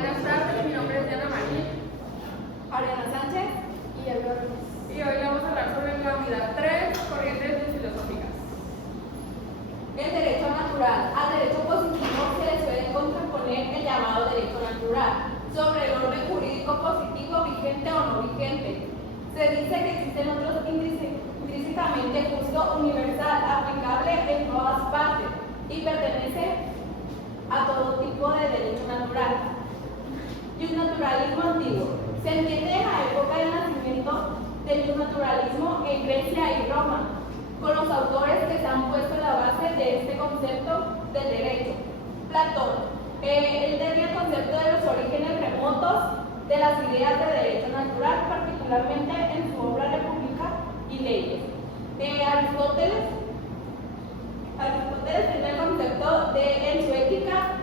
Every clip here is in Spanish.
Buenas tardes, mi nombre es Diana María Ariana Sánchez y Eduardo. y hoy vamos a hablar sobre la unidad 3, corrientes filosóficas. El derecho natural. Al derecho positivo se le suele contraponer el llamado derecho natural, sobre el orden jurídico positivo vigente o no vigente. Se dice que existen otros intrínsecamente justo, universal, aplicable en todas partes y pertenece a todo tipo de derecho natural. Y un naturalismo antiguo. Se entiende en la época del nacimiento del naturalismo en Grecia y Roma, con los autores que se han puesto en la base de este concepto del derecho. Platón, él tenía el concepto de los orígenes remotos de las ideas de derecho natural, particularmente en su obra República y Leyes. Aristóteles tiene el concepto de, en su ética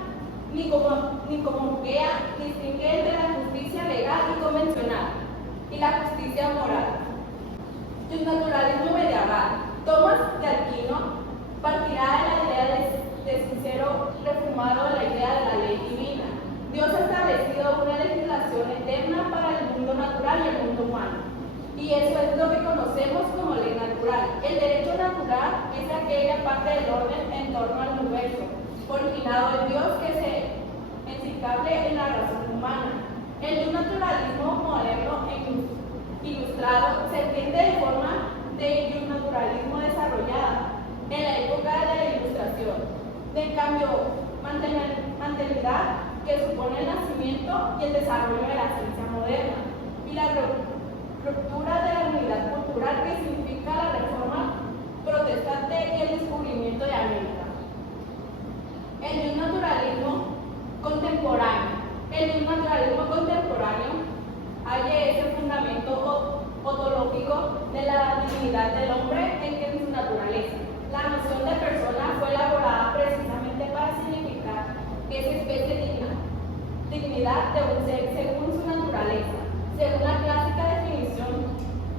nicomopea, distingue entre la justicia legal y convencional y la justicia moral. Y el naturalismo medieval. Tomás de Aquino partirá de la idea de sincero refumado de la idea de la ley divina. Dios ha establecido una legislación eterna para el mundo natural y el mundo humano. Y eso es lo que conocemos como ley natural. El derecho natural es aquella parte del orden en torno al universo, originado en Dios, que es enciclable en la razón humana. El naturalismo moderno e ilustrado se entiende de forma de naturalismo desarrollada en la época de la Ilustración, de cambio mantenidad que supone el nacimiento y el desarrollo de la ciencia moderna, y la ruptura de la unidad cultural que significa la reforma protestante y el descubrimiento de América. El naturalismo contemporáneo. El naturalismo contemporáneo halla ese fundamento ontológico de la dignidad del hombre en su naturaleza. La noción de persona fue elaborada precisamente para significar esa especie digna, dignidad de un ser según su naturaleza, según la clásica definición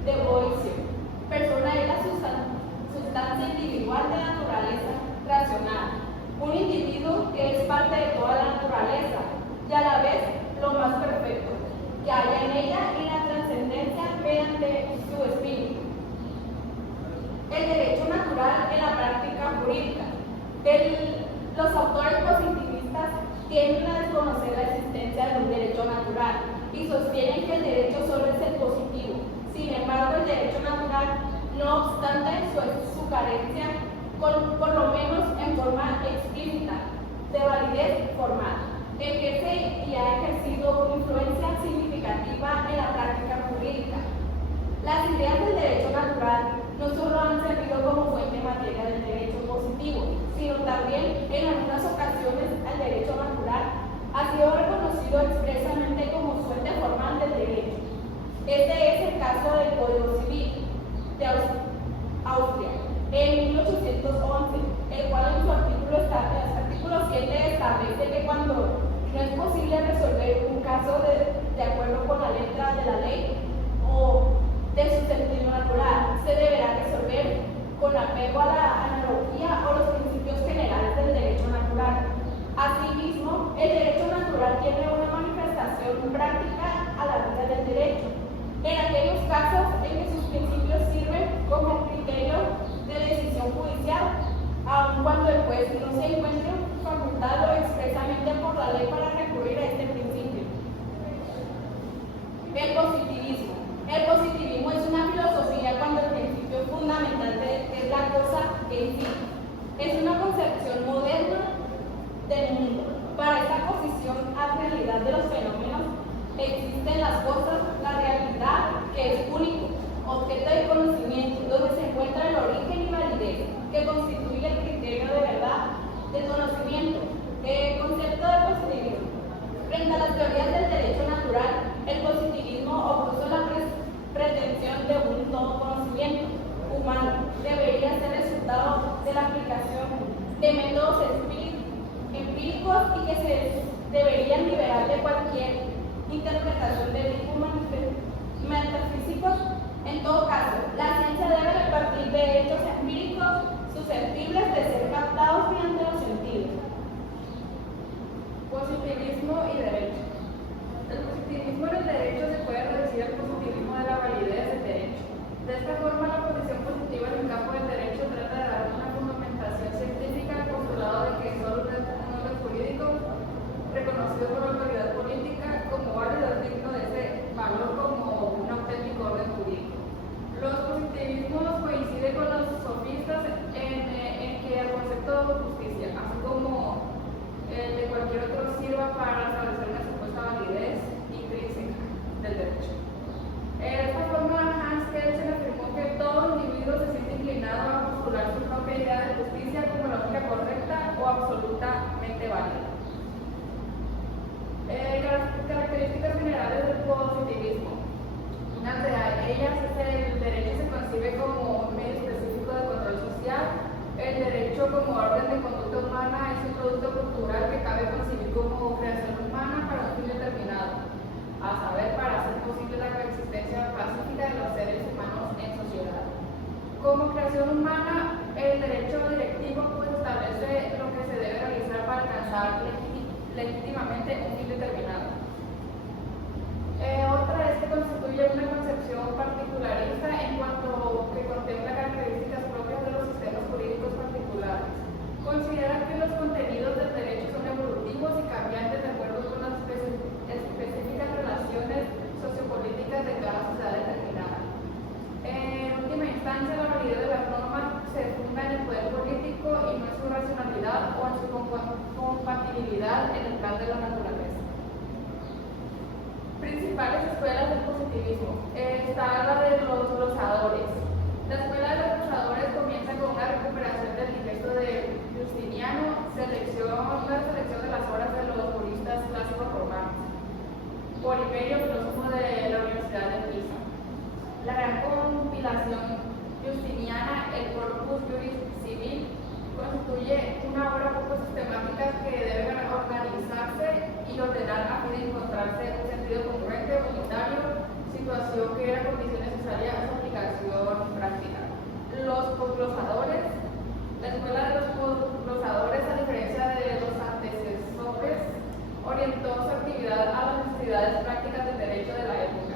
de Boissier. Persona es la sustancia individual de la naturaleza racional, un individuo que es parte de toda la naturaleza y a la vez lo más perfecto que haya en ella y la trascendencia mediante su espíritu. El derecho natural en la práctica jurídica. Los autores positivistas tienden a desconocer la existencia de un derecho natural y sostienen que el derecho solo es el positivo. Sin embargo, el derecho natural, no obstante su carencia, por lo menos en forma explícita, de validez formal, ejerce y ha ejercido una influencia significativa en la práctica jurídica. Las ideas del derecho natural no solo han servido como fuente materia del derecho positivo, sino también en algunas ocasiones el derecho natural ha sido reconocido expresamente como fuente formal del derecho. Este es el caso del Código Civil de Austria en 1811, el cual en su artículo 7 establece que cuando no es posible resolver un caso de acuerdo con la letra de la ley o de su sentido natural, se deberá resolver con apego a la analogía o los principios generales del derecho natural. Asimismo, el derecho natural tiene una manifestación práctica a la vida del derecho, en aquellos casos en que sus principios sirven como criterio de decisión judicial, aun cuando el juez no se encuentre facultado expresamente por la ley para recurrir a este principio. El positivismo. El positivismo es una filosofía cuando el principio fundamental es la cosa en sí. Es una concepción moderna del mundo. Para esta posición a realidad de los fenómenos existen las cosas, la realidad que es único, objeto de conocimiento, donde se encuentra el origen y validez, que constituye el criterio de verdad del conocimiento. El concepto de positivismo. Frente a las teorías del derecho natural, el positivismo opuso la pretensión de un todo conocimiento humano. Debería ser resultado de la aplicación de métodos empíricos y que se deberían liberar de cualquier interpretación de tipos metafísicos. En todo caso, la ciencia debe partir de hechos empíricos susceptibles de ser captados mediante los sentidos. Positivismo y derecho. características generales del positivismo. Una de ellas es el derecho se concibe como un medio específico de control social. El derecho como orden de conducta humana es un producto cultural que cabe concebir como creación humana para un fin determinado, a saber, para hacer posible la coexistencia pacífica de los seres humanos en sociedad. Como creación humana, el derecho directivo pues establece lo que se debe realizar para alcanzar legítimamente un fin determinado. Otra es que constituye una concepción particularista en cuanto que contempla características propias de los sistemas jurídicos particulares. Considera que los contenidos del derecho son evolutivos y cambiantes de acuerdo con las específicas relaciones sociopolíticas de cada sociedad determinada. En última instancia, la validez de las normas se funda en el poder político y no en su racionalidad o en su compatibilidad en el plan de la naturaleza. Principales escuelas del positivismo. Está la de los glosadores. La escuela de los glosadores comienza con una recuperación del digreso de Justiniano, la selección de las obras de los juristas clásicos romanos. Polimerio, filósofo de la Universidad de Pisa. La gran compilación justiniana, el Corpus Juris Civil, constituye una obra poco sistemática que debe organizarse y ordenar a fin de encontrarse un sentido congruente, unitario, situación que era condición necesaria a su aplicación práctica. Los posglosadores. La escuela de los posglosadores, a diferencia de los antecesores, orientó su actividad a las necesidades prácticas del derecho de la época,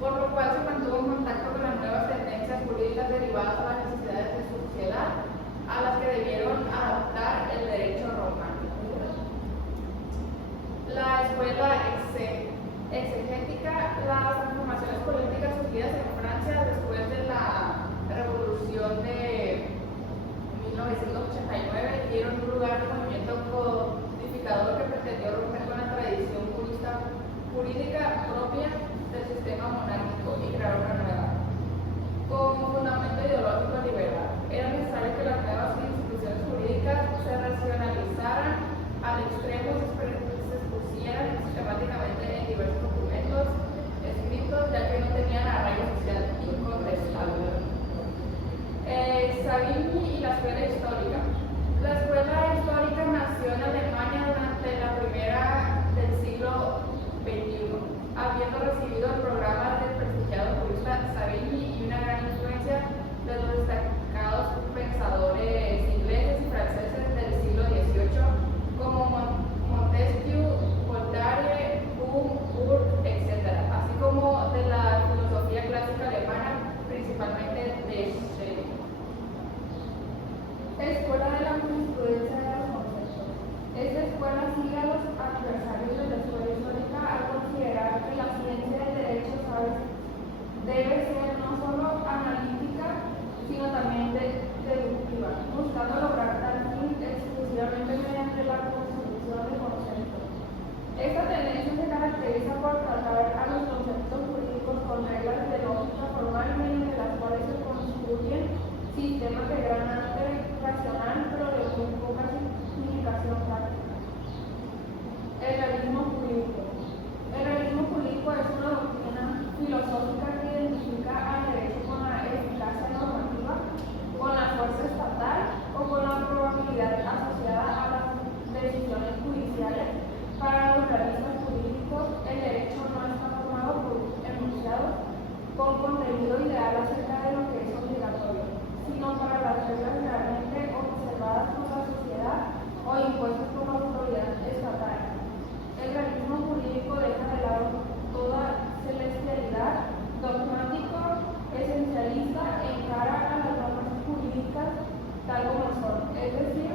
por lo cual se mantuvo en contacto con las nuevas tendencias jurídicas derivadas de las necesidades de su sociedad, a las que debieron adaptar el derecho romano. La escuela exegética, las transformaciones políticas surgidas en Francia después de la Revolución de 1989 dieron lugar a un movimiento codificador que pretendió romper con la tradición jurídica propia del sistema monárquico y crear una nueva, con fundamento ideológico liberal. Era necesario que las nuevas instituciones jurídicas se racionalizaran al extremo y se expusieran sistemáticamente en diversos documentos escritos, ya que no tenían arraigo social incontestable. Savigny y la escuela histórica. La escuela histórica nació en Alemania durante la primera del siglo XXI, habiendo recibido el programa del prestigiado jurista Savigny y una gran influencia de los destacados pensadores ingleses y franceses del siglo XVIII, como Montesquieu, Voltaire, Hume, Burke, etc., así como de la filosofía clásica alemana, principalmente de Schelling. Escuela de la jurisprudencia de los conceptos. Esta escuela sigue a los adversarios de la escuela histórica al considerar que la ciencia del derecho debe ser no solo analítica, sino también deductiva, buscando lograr tal fin exclusivamente mediante la construcción de conceptos. Esta tendencia se caracteriza por tratar a los conceptos jurídicos con reglas de lógica formal mediante las cuales se construyen sistemas de gran arte racional, pero de muy poca significación práctica. El realismo jurídico. El realismo jurídico es una doctrina filosófica que identifica al derecho con la eficacia normativa, con la fuerza estatal o con la probabilidad asociada a las decisiones judiciales. Para los realistas jurídicos, el derecho no está formado por enunciados con contenido ideal acerca de lo que es obligatorio, sino para las reglas realmente observadas por la sociedad o impuestas por la autoridad estatal. El realismo jurídico deja de lado toda celestialidad, dogmático, esencialista en cara a las normas jurídicas tal como son, es decir,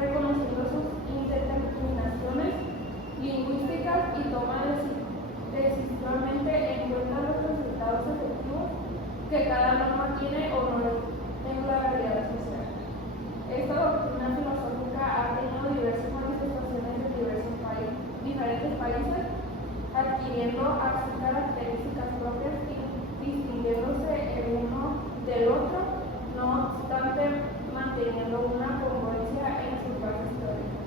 reconociendo sus interdeterminaciones lingüísticas y toma decisivamente en cuenta los resultados efectivos que cada norma tiene o no en la realidad social. Esta doctrina filosófica ha tenido diversas manifestaciones en diferentes países, adquiriendo sus características propias y distinguiéndose el uno del otro, no obstante manteniendo una congruencia en sus bases teóricas.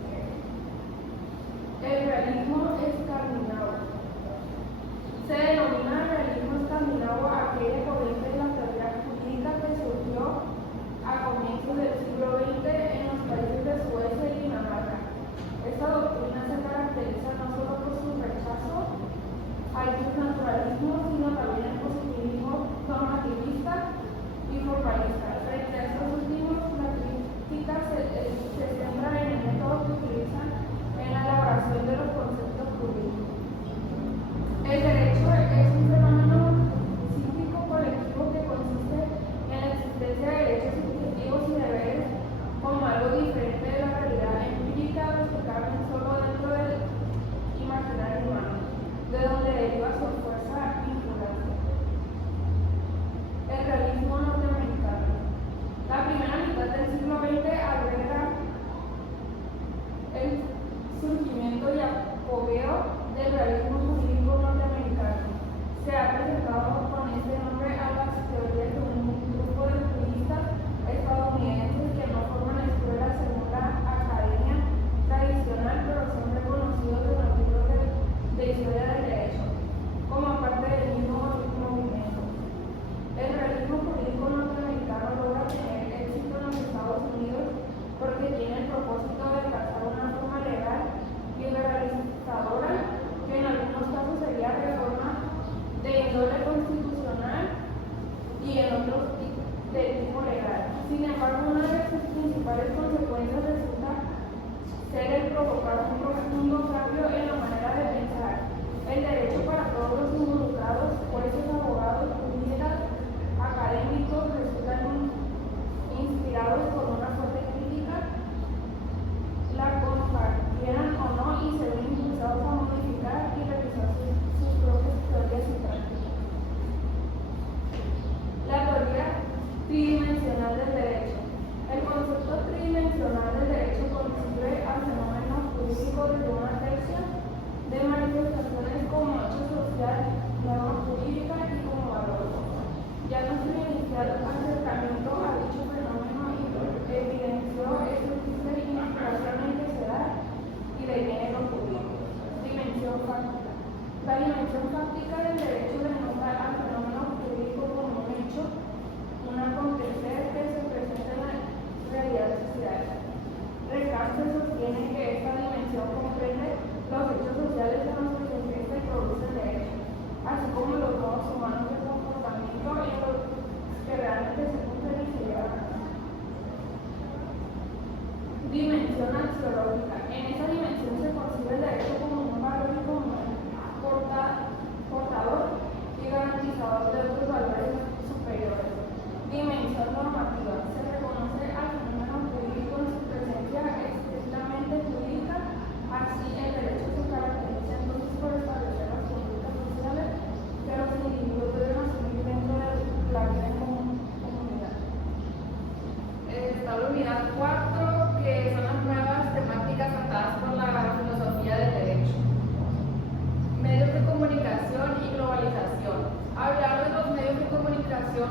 El realismo escandinavo.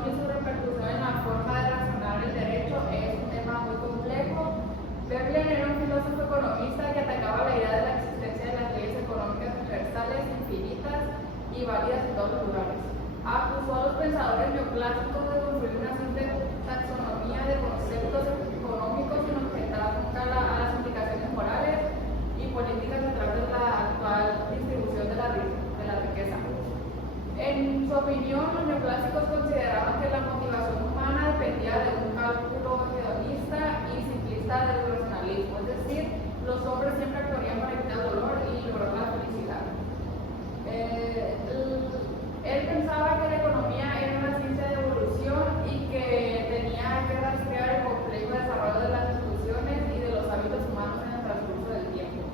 y su repercusión en la forma de razonar el derecho es un tema muy complejo. Veblen era un filósofo economista que atacaba la idea de la existencia de las leyes económicas universales, infinitas y válidas en todos los lugares. Acusó a los pensadores neoclásicos de construir una simple taxonomía de conceptos económicos sin objetar nunca a las implicaciones morales y políticas detrás de la actual distribución de la riqueza. En su opinión, los neoclásicos consideraban que la motivación humana dependía de un cálculo hedonista y simplista del racionalismo, es decir, los hombres siempre actuarían para evitar dolor y lograr la felicidad. Él pensaba que la economía era una ciencia de evolución y que tenía que rastrear el complejo desarrollo de las instituciones y de los hábitos humanos en el transcurso del tiempo.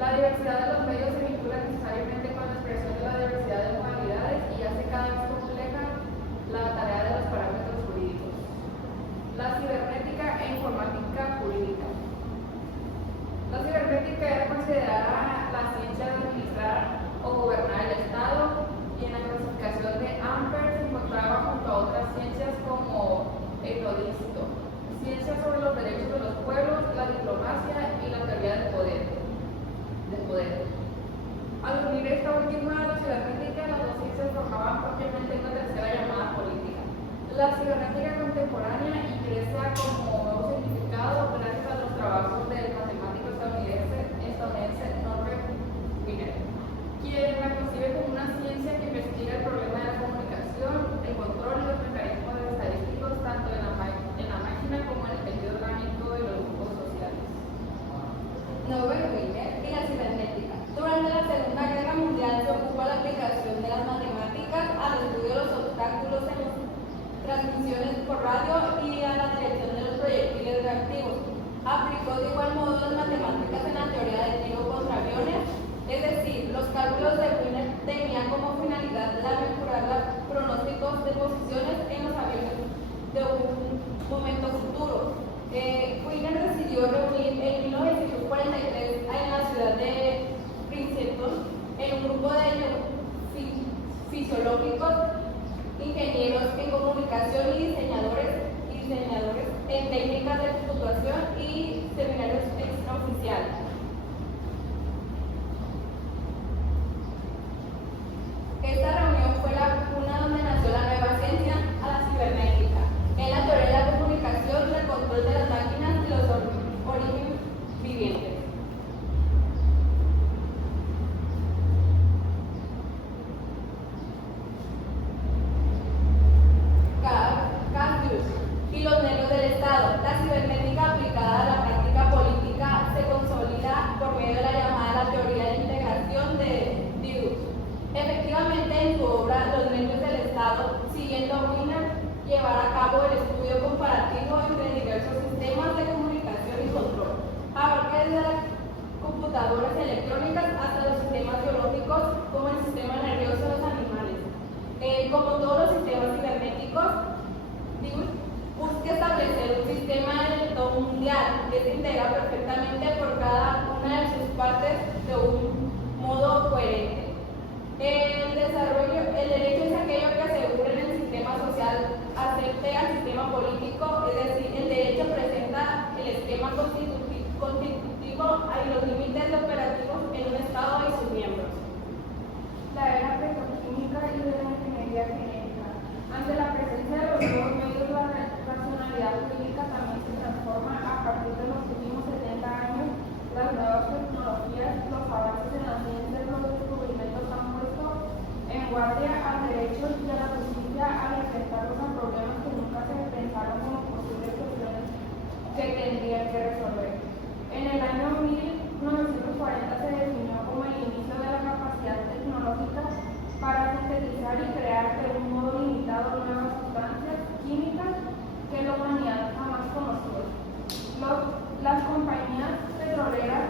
La diversidad de los medios se vincula necesariamente con la expresión de la diversidad de modalidades y hace cada vez compleja la tarea de los parámetros jurídicos. La cibernética e informática jurídica. La cibernética era considerada la ciencia de administrar o gobernar el Estado, y en la clasificación de Amper se encontraba junto a otras ciencias como el código, ciencias sobre los derechos de los pueblos, la diplomacia y la teoría del poder. Al unir esta última a la cibernética, las dos ciencias formaban propiamente una tercera llamada política. La cibernética contemporánea ingresa como nuevo significado gracias a los trabajos del matemático estadounidense Norbert Wiener, quien la concibe como una ciencia que investiga el problema de la comunicación, el control y los mecanismos estadísticos tanto en la máquina como en el tejido orgánico de los grupos sociales. Norbert Wiener y la cibernética. Durante la Segunda Guerra Mundial se ocupó la aplicación de las matemáticas al estudio de los obstáculos en las transmisiones por radio y a la dirección de los proyectiles reactivos. Aplicó de igual modo las matemáticas en la teoría de tiro contra aviones, es decir, los cálculos de Wiener tenían como finalidad la mejorar los pronósticos de posiciones en los aviones de un momento futuro. Wiener decidió reunir en 1943 en la ciudad de Princeton en un grupo de fisiológicos, ingenieros en comunicación y diseñadores en técnicas de computación y seminarios extraoficiales. Esta reunión fue la cuna donde nació la nueva ciencia, a la cibernética. En la teoría de la comunicación, el control de las máquinas y los organismos vivientes. Y los medios del Estado. La cibernética aplicada a la práctica política se consolida por medio de la llamada la teoría de integración de Dirac. Efectivamente, en su obra Los medios del Estado, siguiendo a Wiener, llevará a cabo el estudio comparativo entre diversos sistemas de comunicación y control, abarca desde las computadoras electrónicas hasta los sistemas biológicos como el sistema nervioso de los animales. Como todos los sistemas cibernéticos, busca establecer un sistema del todo mundial que se integra perfectamente por cada una de sus partes de un modo coherente. El derecho es aquello que asegura en el sistema social acepte al sistema político, es decir, el derecho presenta el esquema constitutivo y los límites operativos en un Estado y sus miembros. La era petroquímica y de la ingeniería genética. Ante la presencia de los nuevos medios, la racionalidad jurídica también se transforma a partir de los últimos 70 años. Las nuevas tecnologías, los avances en la ciencia, los descubrimientos han puesto en guardia al derecho y a la justicia al enfrentarlos a problemas que nunca se pensaron como posibles soluciones que tendrían que resolver. En el año 1940 se definió como el inicio de la capacidad tecnológica para sintetizar y crear de un modo limitado nuevas sustancias químicas que la humanidad jamás conoció. Las compañías petroleras,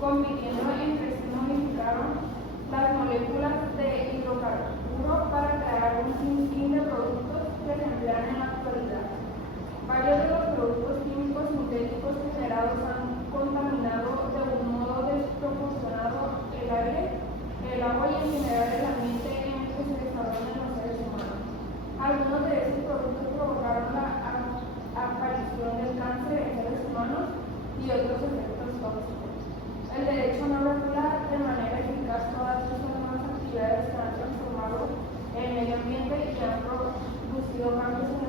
compitiendo entre sí, modificaron las moléculas de hidrocarburo para crear un sinfín de productos que se emplean en la actualidad. Varios de los productos químicos sintéticos generados han contaminado de un modo desproporcionado sufrido cambios en